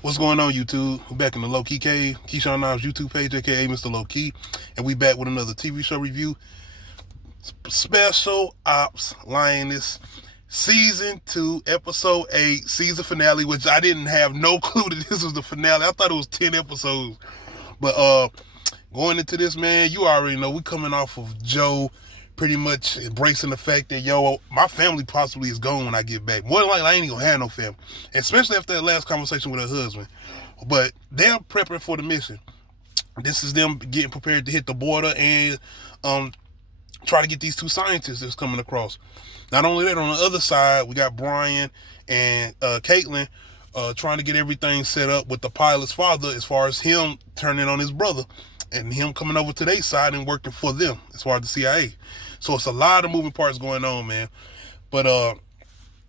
What's going on, YouTube? We're back in the Low Key Cave, Keyshawn Knobs YouTube page, aka Mr. Low Key, and we back with another TV show review. Special Ops Lioness, Season 2, Episode 8, season finale, which I didn't have no clue that this was the finale. I thought it was 10 episodes. But going into this, man, you already know we coming off of Joe pretty much embracing the fact that, my family possibly is gone when I get back. More than likely, I ain't even gonna have no family. Especially after that last conversation with her husband. But they're prepping for the mission. This is them getting prepared to hit the border and try to get these two scientists that's coming across. Not only that, on the other side, we got Brian and Caitlin trying to get everything set up with the pilot's father as far as him turning on his brother and him coming over to their side and working for them as far as the CIA. So it's a lot of moving parts going on, man. But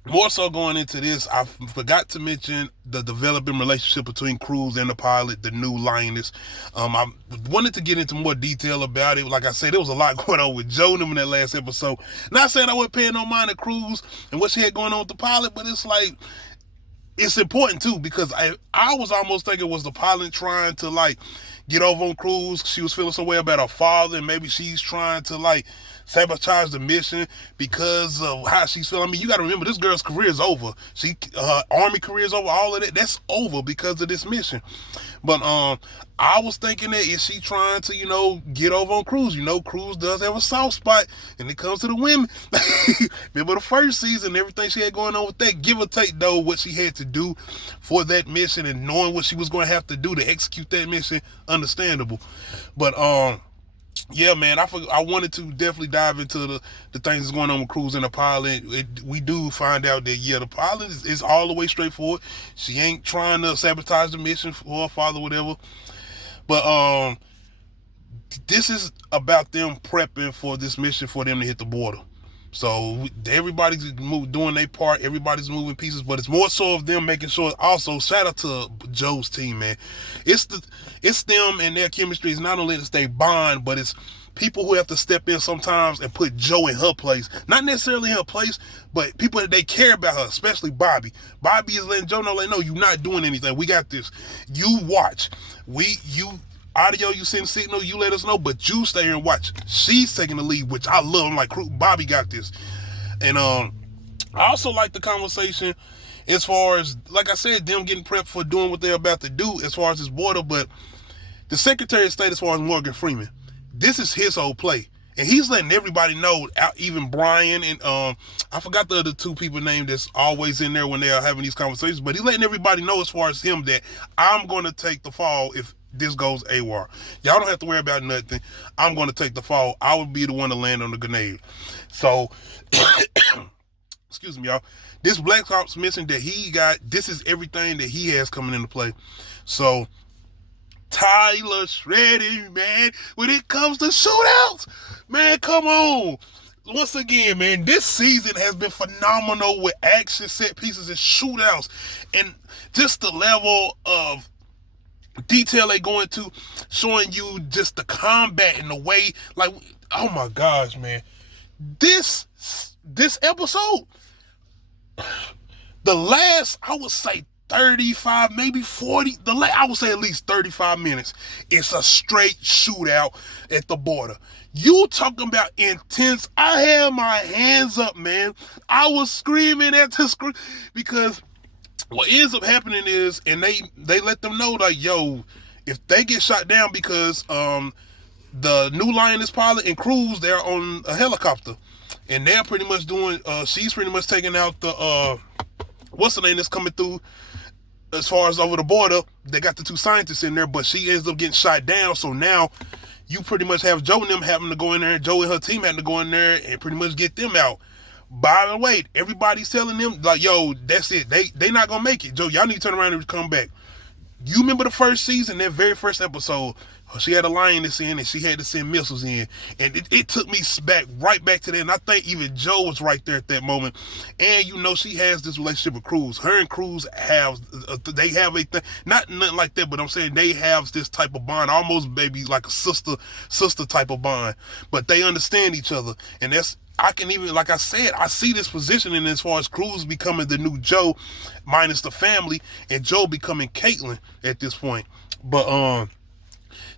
more so going into this, I forgot to mention the developing relationship between Cruz and the pilot, the new Lioness. I wanted to get into more detail about it. Like I said, there was a lot going on with Joe and them in that last episode. Not saying I wasn't paying no mind to Cruz and what she had going on with the pilot, but it's like, it's important too, because I was almost thinking it was the pilot trying to get over on Cruz. She was feeling some way about her father, and maybe she's trying to sabotage the mission because of how she's feeling. I mean, you got to remember, this girl's career is over. Her army career is over. All of that, that's over because of this mission. But I was thinking that, is she trying to, get over on Cruz? Cruz does have a soft spot when it comes to the women. Remember the first season, everything she had going on with that, give or take though, what she had to do for that mission and knowing what she was going to have to do to execute that mission, understandable. But yeah, man, I wanted to definitely dive into the things that's going on with Cruz and the pilot. We do find out that, the pilot is all the way straightforward. She ain't trying to sabotage the mission for her father, whatever. But this is about them prepping for this mission for them to hit the border. So everybody's doing their part. Everybody's moving pieces, but it's more so of them making sure. Also, shout out to Joe's team, man. It's them and their chemistry. It's not only that they bond, but it's people who have to step in sometimes and put Joe in her place. Not necessarily in her place, but people that they care about her, especially Bobby. Bobby is letting Joe know, no, you're not doing anything. We got this. You watch. Audio, you send signal, you let us know, but you stay here and watch. She's taking the lead, which I love. I'm like, Bobby got this. And I also like the conversation as far as, like I said, them getting prepped for doing what they're about to do as far as this border. But the Secretary of State, as far as Morgan Freeman, this is his whole play. And he's letting everybody know, even Brian and I forgot the other two people named that's always in there when they are having these conversations, but he's letting everybody know as far as him that I'm going to take the fall if this goes AWOR. Y'all don't have to worry about nothing. I'm going to take the fall. I would be the one to land on the grenade. So, excuse me, y'all. This Black Ops mission that he got, this is everything that he has coming into play. So, Tyler shredding, man, when it comes to shootouts, man, come on. Once again, man, this season has been phenomenal with action, set pieces, and shootouts. And just the level of detail they go into, showing you just the combat and the way, oh my gosh, man. This episode, the last, I would say 35, maybe 40, I would say at least 35 minutes, it's a straight shootout at the border. You talking about intense. I had my hands up, man. I was screaming at the screen because what ends up happening is, and they let them know, if they get shot down, because the new Lioness pilot and Cruz, they're on a helicopter, and they're pretty much doing, she's pretty much taking out the, what's the name that's coming through as far as over the border. They got the two scientists in there, but she ends up getting shot down, so now you pretty much have Joe and them having to go in there, Joe and her team having to go in there and pretty much get them out. By the way, everybody's telling them, that's it. They not going to make it. Joe, y'all need to turn around and come back. You remember the first season, that very first episode, she had a Lioness in and she had to send missiles in. And it took me right back to that. And I think even Joe was right there at that moment. And she has this relationship with Cruz. Her and Cruz they have a thing, not nothing like that, but I'm saying they have this type of bond, almost maybe like a sister type of bond. But they understand each other. And that's I can even, like I said, I see this positioning as far as Cruz becoming the new Joe, minus the family, and Joe becoming Caitlyn at this point. But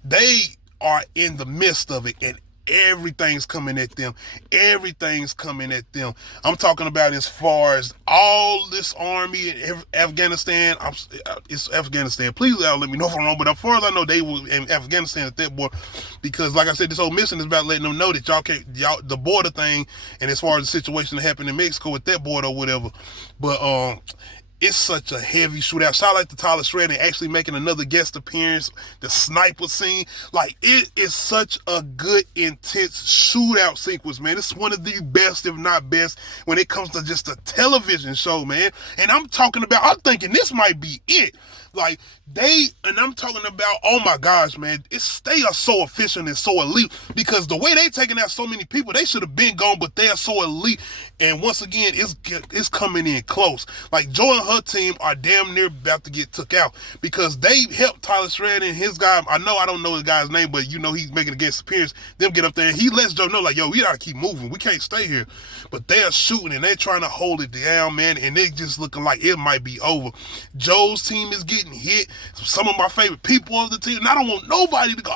they are in the midst of it, and everything's coming at them. Everything's coming at them. I'm talking about as far as all this army in Afghanistan. It's Afghanistan. Please let me know if I'm wrong, but as far as I know, they were in Afghanistan at that point, because like I said, this whole mission is about letting them know that y'all the border thing, and as far as the situation that happened in Mexico with that border or whatever. But it's such a heavy shootout. Shout out to Tyler Shredder actually making another guest appearance. The sniper scene. Like, it is such a good, intense shootout sequence, man. It's one of the best, if not best, when it comes to just a television show, man. And I'm thinking this might be it. Like, I'm talking about, oh my gosh, man, they are so efficient and so elite, because the way they taking out so many people, they should have been gone, but they are so elite. And once again, it's coming in close. Like, Joe and her team are damn near about to get took out, because they helped Tyler Shredder and his guy. I don't know the guy's name, but he's making a guest appearance. Them get up there, and he lets Joe know, like, yo, we gotta keep moving. We can't stay here. But they are shooting, and they're trying to hold it down, man, and they just looking like it might be over. Joe's team is getting hit. Some of my favorite people of the team, and I don't want nobody to go.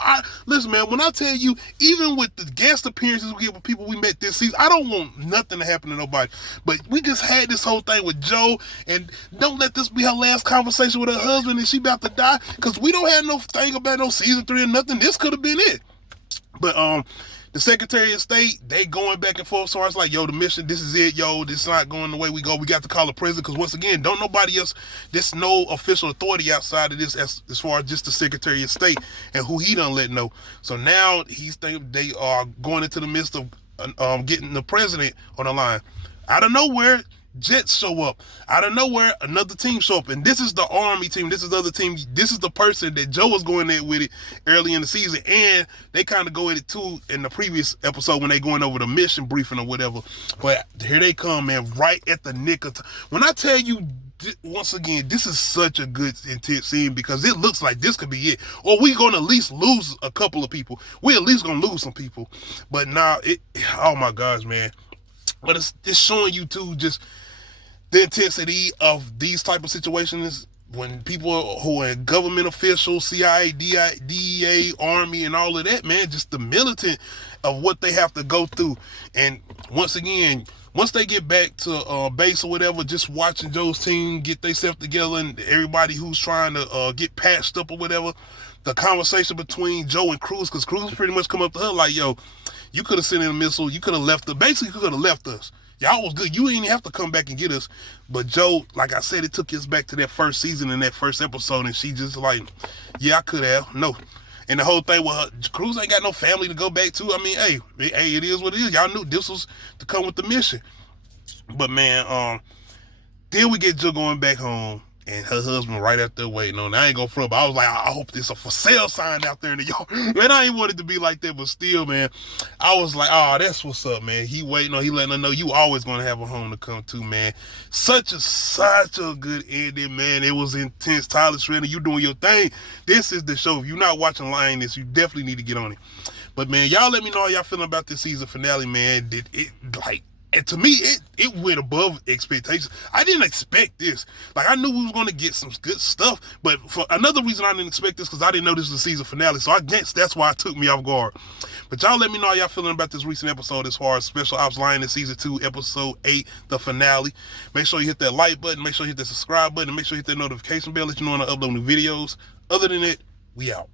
Listen, man, when I tell you, even with the guest appearances we get with people we met this season, I don't want nothing to happen to nobody. But we just had this whole thing with Joe, and don't let this be her last conversation with her husband and she about to die, because we don't have no thing about no season 3 or nothing. This could have been it. But the Secretary of State, they going back and forth. So I was like, yo, the mission, this is it, yo. This is not going the way we go. We got to call the president, because once again, don't nobody else, there's no official authority outside of this as far as just the Secretary of State and who he done let know. So now they are going into the midst of getting the president on the line. Out of nowhere, Jets show up. Out of nowhere, another team show up. And this is the Army team. This is the other team. This is the person that Joe was going at with it early in the season. And they kind of go at it too in the previous episode when they going over the mission briefing or whatever. But here they come, man, right at the nick of time. When I tell you, once again, this is such a good, intense scene, because it looks like this could be it. Or we're going to at least lose a couple of people. We're at least going to lose some people. But now, oh my gosh, man. But it's showing you too just the intensity of these type of situations when people who are government officials, CIA, DEA, Army, and all of that, man, just the militant of what they have to go through. And once again, once they get back to base or whatever, just watching Joe's team get themselves together and everybody who's trying to get patched up or whatever, the conversation between Joe and Cruz, because Cruz pretty much come up to her like, yo, you could have sent in a missile, you could have left us. Basically, you could have left us. Y'all was good. You didn't have to come back and get us. But Joe, like I said, it took us back to that first season and that first episode, and she just like, yeah, I could have. No. And the whole thing with her, Cruz ain't got no family to go back to. I mean, hey, it is what it is. Y'all knew this was to come with the mission. But man, then we get Joe going back home, and her husband right out there waiting on. I ain't gonna front, but I was like, I hope there's a for sale sign out there in the yard. Man, I ain't want it to be like that, but still, man, I was like, oh, that's what's up, man. He waiting on, he letting her know you always gonna have a home to come to, man. Such a good ending, man. It was intense. Tyler Shredder, you doing your thing. This is the show. If you're not watching Lioness, you definitely need to get on it. But man, y'all let me know how y'all feeling about this season finale, man. Did it like? And to me, it went above expectations. I didn't expect this. Like, I knew we was going to get some good stuff. But for another reason I didn't expect this, because I didn't know this was the season finale. So I guess that's why it took me off guard. But y'all let me know how y'all feeling about this recent episode as far as Special Ops Lioness Season 2, Episode 8, the finale. Make sure you hit that like button. Make sure you hit that subscribe button. And make sure you hit that notification bell. Let you know when I upload new videos. Other than that, we out.